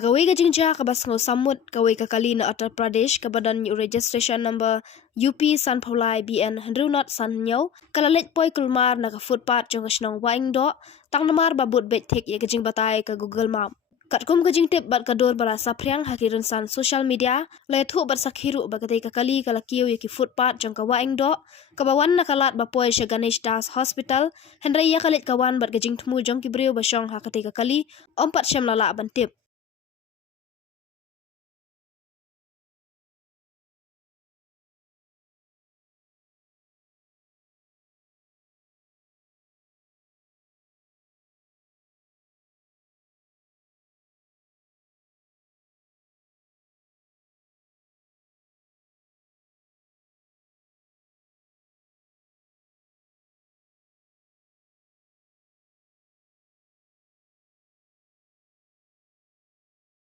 Kawai ka jingja ka bas ngo samut kawai ka kali na Uttar Pradesh ka badan registration number UP San Paulai BN Hendrunat San Nyau kalalet poi kulmar na ka footpath jong asnong Wahingdoh tang namar babut bet thek ye ka jingbatai ka Google Map. Katkum ka jingtip bat kador bara sapriang hakirin san social media le thu bat sakhiru ba katai ka kali kala kiew ye ki footpath jong ka Wahingdoh ka bawan na kalat ba poi sha Ganesh Das Hospital hendrai ya kalit kawan bat ka jingthmu jong ki breu ba shong ha katai ka kali ompat sham lala ban tip.